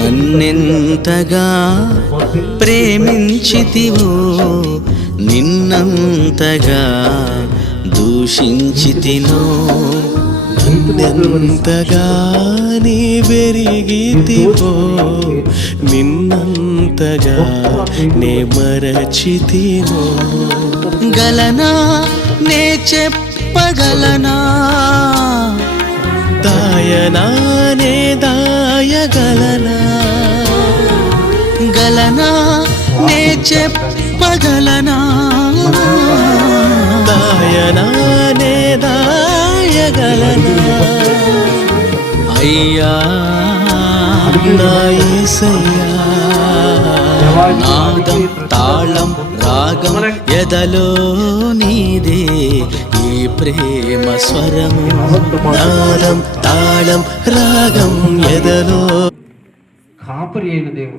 నన్నెంతగా ప్రేమించితివో నిన్నంతగా దూషించితినో, నన్నెంతగా నీ పెరిగితివో నిన్నంతగా నే మరచితినో. గలనా నే చెప్పగలనా, దాయనా నే దాయగలనా, గలనా నే చెప్పగలనా, దాయనా నే దాయగలనా. అయ్యా నా యేసయ్యా, నాదం తాళం రాగం ఎదలో నీదే ఈ ప్రేమ స్వరము. నాదం తాళం రాగం ఎదలో. కాపరి అయిన దేవుడు